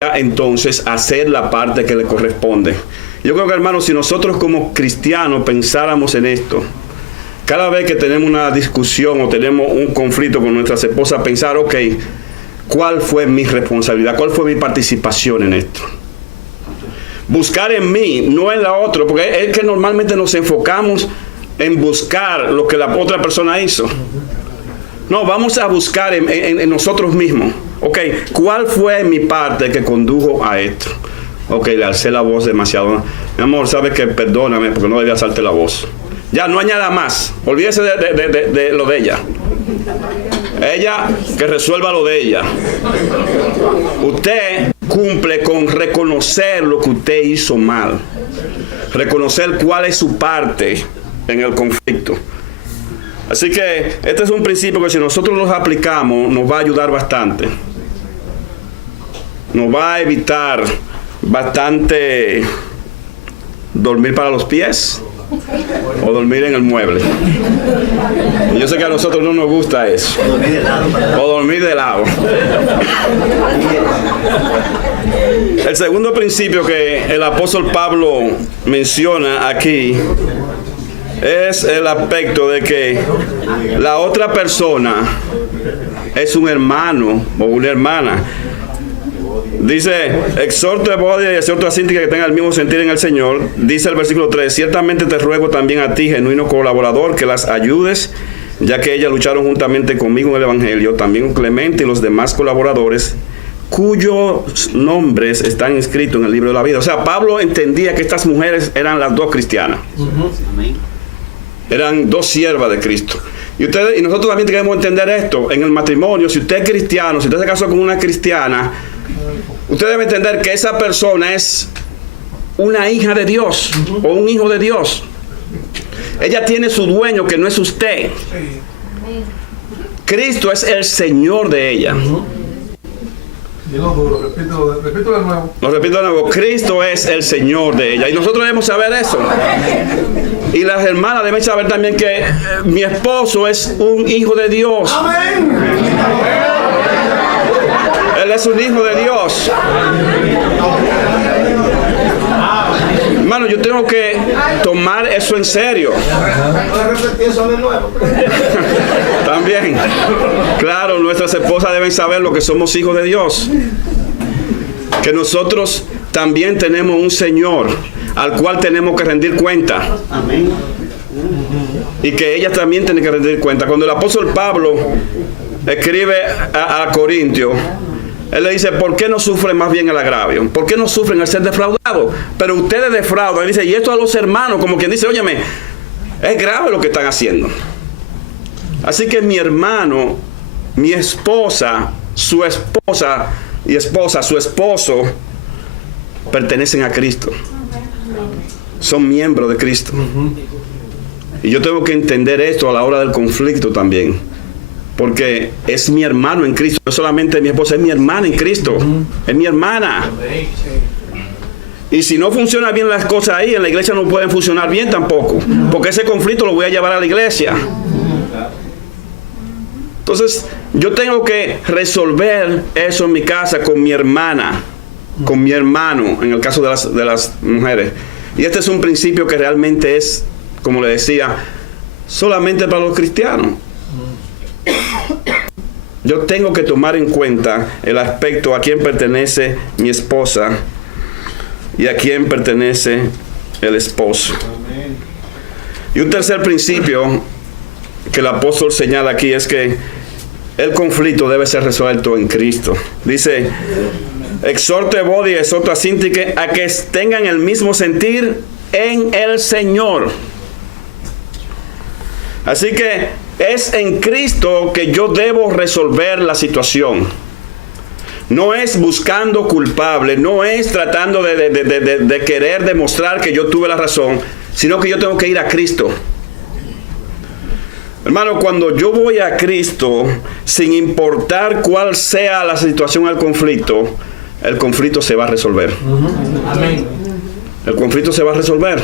entonces hacer la parte que le corresponde. Yo creo que, hermanos, si nosotros como cristianos pensáramos en esto, cada vez que tenemos una discusión o tenemos un conflicto con nuestras esposas, pensar, ok, ¿cuál fue mi responsabilidad? ¿Cuál fue mi participación en esto? Buscar en mí, no en la otra, porque es que normalmente nos enfocamos en buscar lo que la otra persona hizo. No, vamos a buscar en nosotros mismos. Ok, ¿cuál fue mi parte que condujo a esto? Ok, le alcé la voz demasiado. Mi amor, sabes que perdóname porque no debía alzarte la voz. Ya, no añada más. Olvídese de lo de ella. Ella, que resuelva lo de ella. Usted cumple con reconocer lo que usted hizo mal. Reconocer cuál es su parte en el conflicto. Así que este es un principio que si nosotros los aplicamos nos va a ayudar bastante. Nos va a evitar bastante dormir para los pies o dormir en el mueble. Y yo sé que a nosotros no nos gusta eso. O dormir de lado. El segundo principio que el apóstol Pablo menciona aquí es el aspecto de que la otra persona es un hermano o una hermana. Dice, exhorto a Evodia y exhorto a Síntique que tengan el mismo sentir en el Señor. Dice el versículo 3, ciertamente te ruego también a ti, genuino colaborador, que las ayudes, ya que ellas lucharon juntamente conmigo en el Evangelio, también con Clemente y los demás colaboradores, cuyos nombres están inscritos en el libro de la vida. O sea, Pablo entendía que estas mujeres eran las dos cristianas. Eran dos siervas de Cristo. Y nosotros también tenemos que entender esto en el matrimonio. Si usted es cristiano, si usted se casó con una cristiana, usted debe entender que esa persona es una hija de Dios o un hijo de Dios. Ella tiene su dueño que no es usted. Cristo es el Señor de ella. Repito de nuevo. Lo repito de nuevo. Cristo es el Señor de ella. Y nosotros debemos saber eso. Y las hermanas deben saber también que mi esposo es un hijo de Dios. Amén. Él es un hijo de Dios. Hermano, yo tengo que tomar eso en serio. ¿Puedes repetir eso de nuevo? También. Claro, nuestras esposas deben saber lo que somos hijos de Dios. Que nosotros también tenemos un Señor al cual tenemos que rendir cuenta. Amén. Y que ellas también tienen que rendir cuenta. Cuando el apóstol Pablo escribe a Corintios, él le dice, ¿por qué no sufren más bien el agravio? ¿Por qué no sufren el ser defraudados? Pero ustedes defraudan. Él dice, y esto a los hermanos, como quien dice, óyeme, es grave lo que están haciendo. Así que mi hermano, mi esposa, su esposa y esposa, su esposo, pertenecen a Cristo. Son miembros de Cristo. Y yo tengo que entender esto a la hora del conflicto también. Porque es mi hermano en Cristo. No solamente mi esposa, es mi hermana en Cristo. Es mi hermana. Y si no funcionan bien las cosas ahí, en la iglesia no pueden funcionar bien tampoco. Porque ese conflicto lo voy a llevar a la iglesia. Entonces, yo tengo que resolver eso en mi casa con mi hermana, con mi hermano, en el caso de las mujeres. Y este es un principio que realmente es, como le decía, solamente para los cristianos. Yo tengo que tomar en cuenta el aspecto a quién pertenece mi esposa y a quién pertenece el esposo. Y un tercer principio que el apóstol señala aquí es que el conflicto debe ser resuelto en Cristo. Dice, exhorto a Evodia y exhorto a Síntique a que tengan el mismo sentir en el Señor. Así que es en Cristo que yo debo resolver la situación. No es buscando culpable, no es tratando de querer demostrar que yo tuve la razón, sino que yo tengo que ir a Cristo. Hermano, cuando yo voy a Cristo, sin importar cuál sea la situación del conflicto, el conflicto se va a resolver. Amén. El conflicto se va a resolver.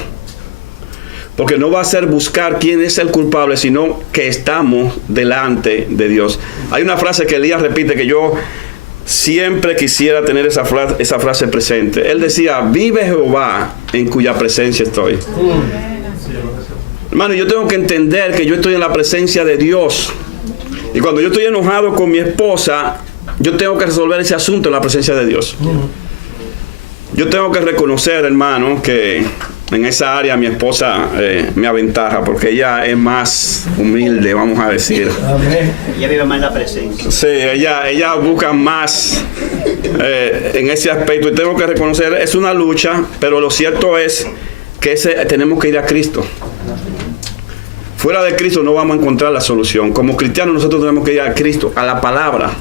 Porque no va a ser buscar quién es el culpable, sino que estamos delante de Dios. Hay una frase que Elías repite que yo siempre quisiera tener esa frase presente. Él decía, vive Jehová en cuya presencia estoy. Hermano, yo tengo que entender que yo estoy en la presencia de Dios. Y cuando yo estoy enojado con mi esposa, yo tengo que resolver ese asunto en la presencia de Dios. Yo tengo que reconocer, hermano, que en esa área mi esposa me aventaja, porque ella es más humilde, vamos a decir. Ella vive más en la presencia. Sí, ella busca más en ese aspecto, y tengo que reconocer, es una lucha, pero lo cierto es que tenemos que ir a Cristo. Fuera de Cristo no vamos a encontrar la solución. Como cristianos nosotros tenemos que ir a Cristo, a la palabra,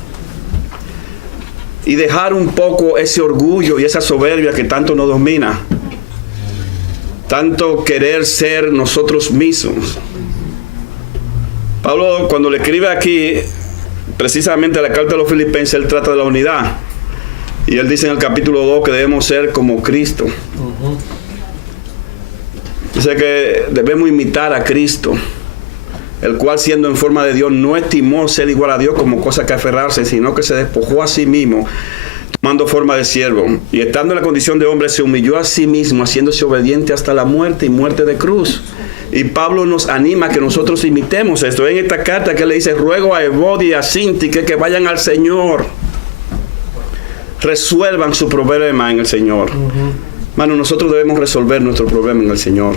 y dejar un poco ese orgullo y esa soberbia que tanto nos domina, tanto querer ser nosotros mismos. Pablo, cuando le escribe aquí precisamente la carta a los Filipenses, él trata de la unidad, y él dice en el capítulo 2 que debemos ser como Cristo. Dice que debemos imitar a Cristo, el cual, siendo en forma de Dios, no estimó ser igual a Dios como cosa que aferrarse, sino que se despojó a sí mismo, tomando forma de siervo, y estando en la condición de hombre, se humilló a sí mismo, haciéndose obediente hasta la muerte, y muerte de cruz. Y Pablo nos anima a que nosotros imitemos esto. En esta carta que le dice, ruego a Evodia y a Síntique que vayan al Señor, resuelvan su problema en el Señor. Mano, nosotros debemos resolver nuestro problema en el Señor.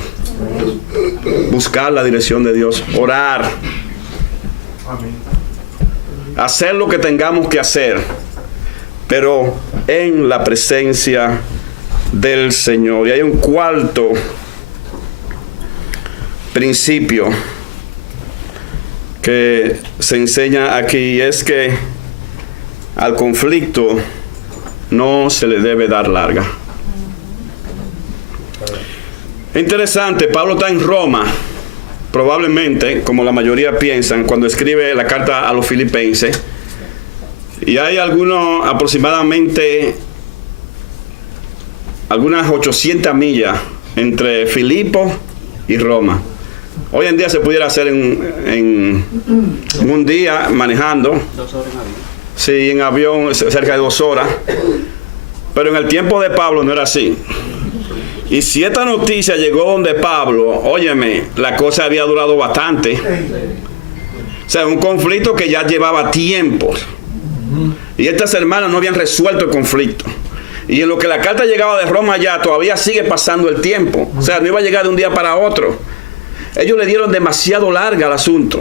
Buscar la dirección de Dios. Orar. Hacer lo que tengamos que hacer, pero en la presencia del Señor. Y hay un cuarto principio que se enseña aquí, y es que al conflicto no se le debe dar larga. Interesante, Pablo está en Roma, probablemente, como la mayoría piensan, cuando escribe la carta a los Filipenses, y hay aproximadamente algunas 800 millas entre Filipo y Roma. Hoy en día se pudiera hacer en un día manejando. 2 horas en avión. Sí, en avión cerca de 2 horas. Pero en el tiempo de Pablo no era así. Y si esta noticia llegó donde Pablo, óyeme, la cosa había durado bastante. O sea, un conflicto que ya llevaba tiempo. Y estas hermanas no habían resuelto el conflicto. Y en lo que la carta llegaba de Roma ya, todavía sigue pasando el tiempo. O sea, no iba a llegar de un día para otro. Ellos le dieron demasiado larga al asunto.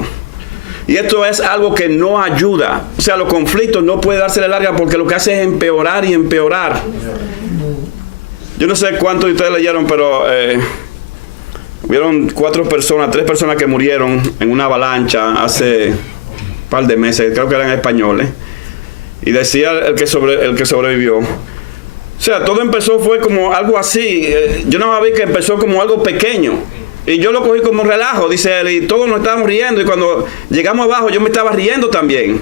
Y esto es algo que no ayuda. O sea, los conflictos no pueden dársele larga, porque lo que hace es empeorar y empeorar. Yo no sé cuántos de ustedes leyeron, pero hubieron 3 personas que murieron en una avalancha hace un par de meses. Creo que eran españoles. Y decía el que sobrevivió. O sea, todo fue como algo así. Yo no vi que empezó como algo pequeño. Y yo lo cogí como un relajo, dice él, y todos nos estábamos riendo. Y cuando llegamos abajo, yo me estaba riendo también.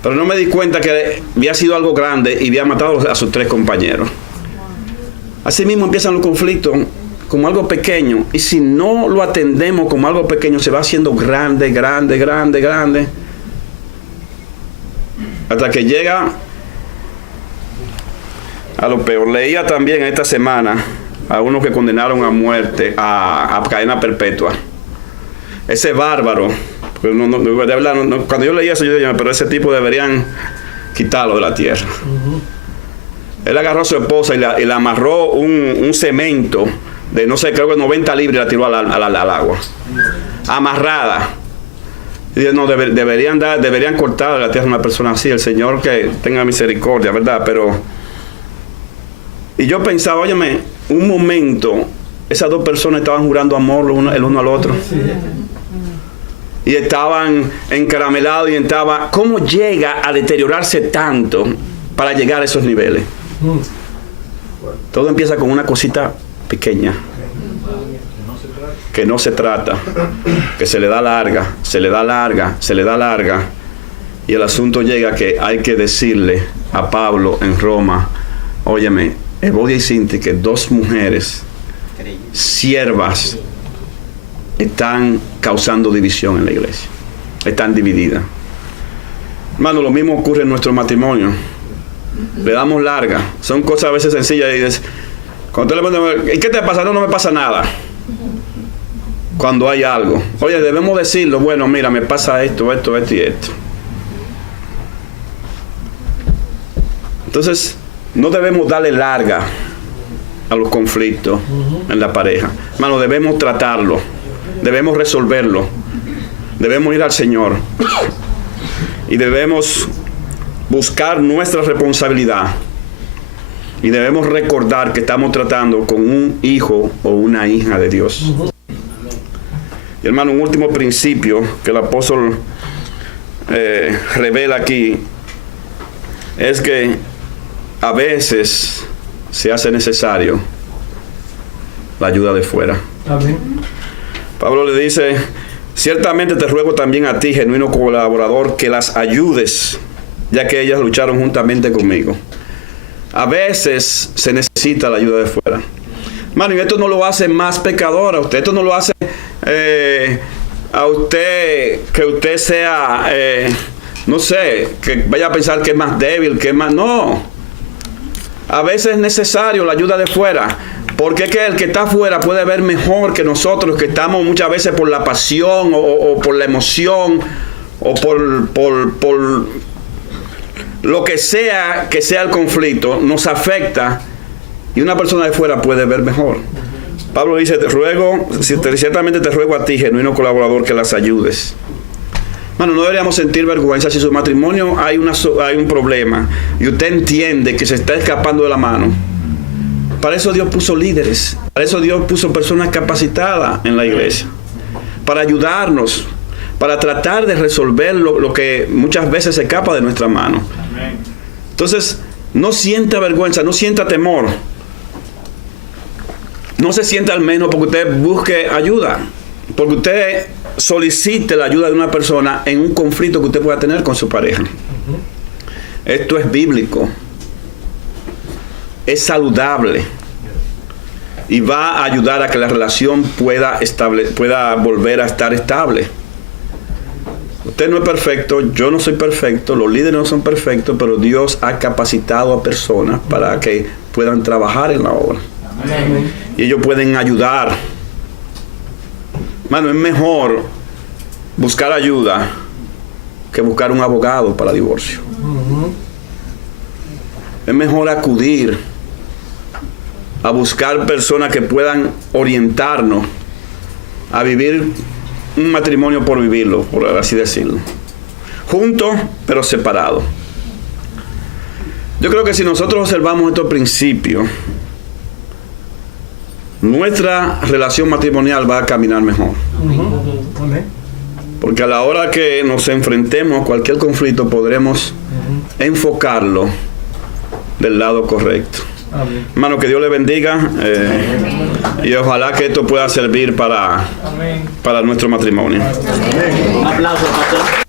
Pero no me di cuenta que había sido algo grande y había matado a sus 3 compañeros. Así mismo empiezan los conflictos como algo pequeño. Y si no lo atendemos como algo pequeño, se va haciendo grande, grande, grande, grande. Hasta que llega a lo peor. Leía también esta semana a uno que condenaron a muerte, a cadena perpetua. Ese bárbaro. De verdad, cuando yo leía eso, yo dije, pero ese tipo deberían quitarlo de la tierra. Él agarró a su esposa y le amarró un cemento de, no sé, creo que 90 libras, y la tiró al agua. Amarrada. Y dice, no, deberían cortar de la tierra a una persona así. El Señor que tenga misericordia, ¿verdad? Pero... Y yo pensaba, óyeme, un momento, esas 2 personas estaban jurando amor el uno al otro. Y estaban encaramelados y estaba... ¿Cómo llega a deteriorarse tanto para llegar a esos niveles? Todo empieza con una cosita pequeña, que no se trata, que se le da larga, se le da larga, se le da larga, y el asunto llega que hay que decirle a Pablo en Roma, óyeme, Evodia y Síntique, 2 mujeres siervas, están causando división en la iglesia, están divididas. Hermano, lo mismo ocurre en nuestro matrimonio. Le damos larga. Son cosas a veces sencillas y dices, cuando tú le preguntas, ¿y qué te pasa? No, no me pasa nada. Cuando hay algo. Oye, debemos decirlo, bueno, mira, me pasa esto, esto, esto y esto. Entonces, no debemos darle larga a los conflictos en la pareja. Hermano, debemos tratarlo. Debemos resolverlo. Debemos ir al Señor. Y debemos buscar nuestra responsabilidad. Y debemos recordar que estamos tratando con un hijo o una hija de Dios. Y hermano, un último principio que el apóstol revela aquí es que a veces se hace necesario la ayuda de fuera. Amén. Pablo le dice, ciertamente te ruego también a ti, genuino colaborador, que las ayudes, ya que ellas lucharon juntamente conmigo. A veces se necesita la ayuda de fuera. Hermano, y esto no lo hace más pecador a usted. Esto no lo hace a usted que usted sea, no sé, que vaya a pensar que es más débil, que es más... No. A veces es necesario la ayuda de fuera. Porque es que el que está afuera puede ver mejor que nosotros, que estamos muchas veces por la pasión o por la emoción o por lo que sea el conflicto, nos afecta y una persona de fuera puede ver mejor. Pablo dice, ciertamente te ruego a ti, genuino colaborador, que las ayudes. Bueno, no deberíamos sentir vergüenza si su matrimonio hay un problema y usted entiende que se está escapando de la mano. Para eso Dios puso líderes, para eso Dios puso personas capacitadas en la iglesia, para ayudarnos, para tratar de resolver lo que muchas veces se escapa de nuestra mano. Entonces, no sienta vergüenza, no sienta temor. No se sienta al menos porque usted busque ayuda, porque usted solicite la ayuda de una persona en un conflicto que usted pueda tener con su pareja. Esto es bíblico. Es saludable y va a ayudar a que la relación pueda volver a estar estable. Usted no es perfecto, yo no soy perfecto, los líderes no son perfectos, pero Dios ha capacitado a personas para que puedan trabajar en la obra. Amén. Y ellos pueden ayudar. Mano, es mejor buscar ayuda que buscar un abogado para divorcio. Es mejor acudir a buscar personas que puedan orientarnos a vivir un matrimonio por vivirlo, por así decirlo. Juntos, pero separados. Yo creo que si nosotros observamos estos principios, nuestra relación matrimonial va a caminar mejor. Porque a la hora que nos enfrentemos a cualquier conflicto podremos enfocarlo del lado correcto. Amén. Hermano, que Dios le bendiga y ojalá que esto pueda servir para nuestro matrimonio. Un aplauso, pastor.